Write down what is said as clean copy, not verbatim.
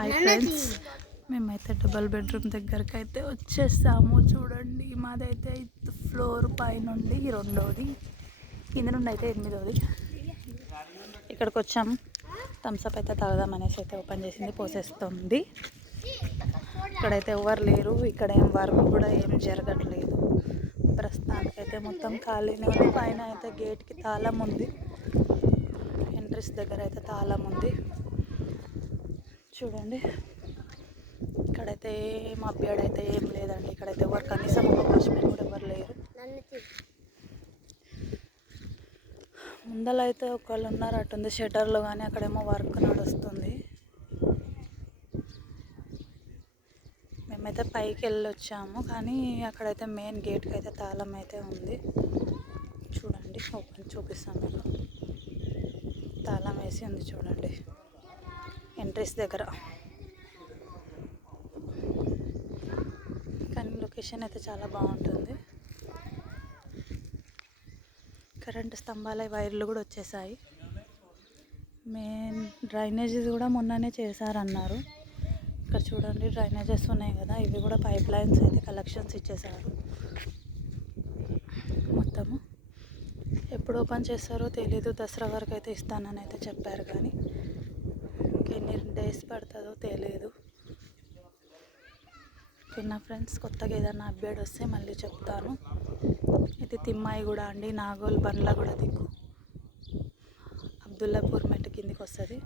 Hi friends, మేమైతే double bedroom దగ్గరికి అయితే వచ్చేసాము. చూడండి, మాదైతే ఫ్లోర్ పైనుండి రెండోది, కింద నుండి అయితే 8వ. ఇక్కడికి వచ్చాము. థమ్స్అప్ అయితే తాగదాం అనేసి అయితే ఓపెన్ చేసింది, పోసేస్తుంది. ఇక్కడైతే ఎవరు లేరు. ఇక్కడ ఏం వర్క్ కూడా ఏం జరగట్లేదు. ప్రస్తుతానికైతే మొత్తం ఖాళీనే ఉంది. పైన అయితే గేట్కి తాళం ఉంది. ఎంట్రెన్స్ దగ్గర అయితే తాళం ఉంది. చూడండి, ఇక్కడైతే మా అబ్బాయి అయితే ఏం లేదండి. ఇక్కడైతే ఎవరు కనీసం ఒక వాచ్మెన్ కూడా ఎవరు లేరు. ముందల అయితే ఒకళ్ళు ఉన్నారు అటుంది షటర్లో, కానీ అక్కడేమో వర్క్ నడుస్తుంది. మేమైతే పైకి వెళ్ళొచ్చాము, కానీ అక్కడైతే మెయిన్ గేట్కి అయితే తాళం అయితే ఉంది. చూడండి, ఓపెన్ చూపిస్తాను మీకు. తాళం వేసి ఉంది చూడండి ఎంట్రెన్స్ దగ్గర. కానీ లొకేషన్ అయితే చాలా బాగుంటుంది. కరెంటు స్తంభాల వైర్లు కూడా వచ్చేసాయి. మెయిన్ డ్రైనేజెస్ కూడా మొన్ననే చేశారన్నారు. ఇక్కడ చూడండి, డ్రైనేజెస్ ఉన్నాయి కదా, ఇవి కూడా పైప్ లైన్స్ అయితే కలెక్షన్స్ ఇచ్చేసారు. మొత్తము ఎప్పుడు ఓపెన్ చేస్తారో తెలీదు. దసరా వరకు అయితే ఇస్తానని అయితే చెప్పారు, కానీ ఇంకెన్ని డేస్ పడుతుందో తెలియదు. ఓకేనా ఫ్రెండ్స్, కొత్తగా ఏదైనా అప్డేట్ వస్తే మళ్ళీ చెప్తాను. ఇది తిమ్మాయి కూడా అండి, నాగోల్ బండ్ల కూడా దిక్కు అబ్దుల్లాపూర్ మెట్టు కిందికి వస్తుంది.